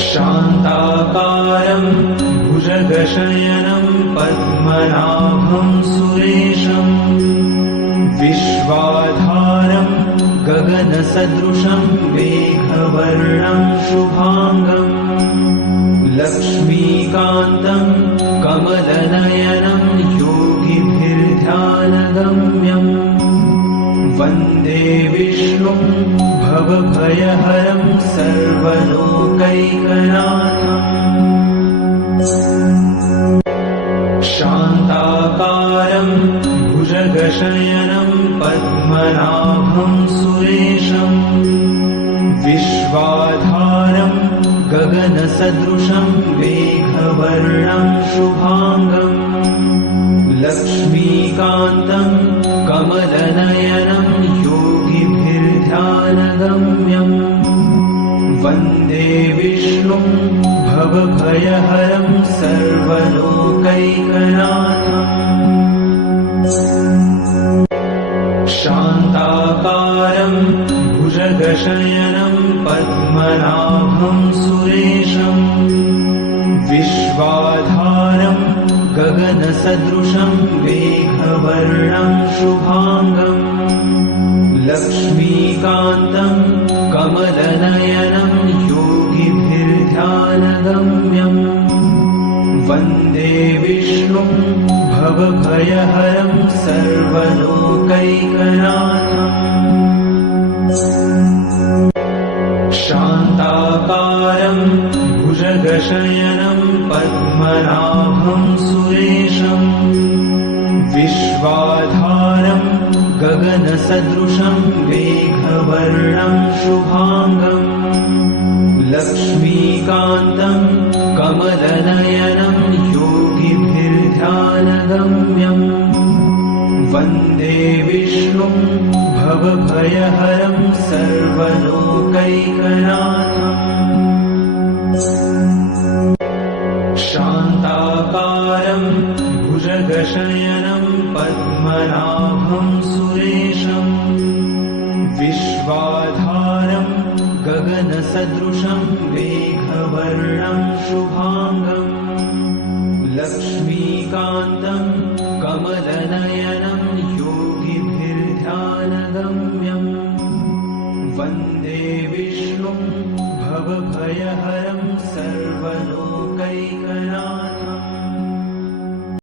शान्ताकारं भुजगशयनं पद्मनाभं सुरेशं विश्वाधारं गगनसदृशं मेघवर्णं शुभांगं लक्ष्मीकान्तं कमलनयनं योगिभिर्ध्यानगम्यं वन्दे विष्णुं भवभयहरं सर्वलोकैकनाथम् शान्ताकारं भुजगशयनं पद्मनाभं सुरेशं विश्वाधारं गगनसदृशं मेघवर्णं शुभांगं लक्ष्मीकान्तं कमलनयनं योगिभिर्ध्यानगम्यं वन्दे विष्णुं भवभयहरं सर्वलोकैकनाथम् शान्ताकारं भुजगशयनं पद्मनाभं सुरेशं विश्वाधारं गगनसदृशं मेघवर्णं शुभांगं लक्ष्मीकान्तं कमलनयनं योगिभिर्ध्यानगम्यं वन्दे विष्णुं भवभयहरं सर्वलोकैकनाथम् शान्ताकारं भुजगशयनं पद्मनाभं सुरेशं विश्वाधारं गगनसदृशं मेघवर्णं शुभांगं लक्ष्मीकान्तं कमलनयनं योगिभिर्ध्यानगम्यं वन्दे विष्णुं भवभयहरं सर्वलोकैकनाथम् शान्ताकारं भुजगशयनं पद्मनाभं सुरेशं विश्वाधारं गगनसदृशं मेघवर्णं शुभांगं लक्ष्मीकान्तं कमलनयनं योगिभिर्ध्यानगम्यं वन्दे विष्णुं भवभयहरं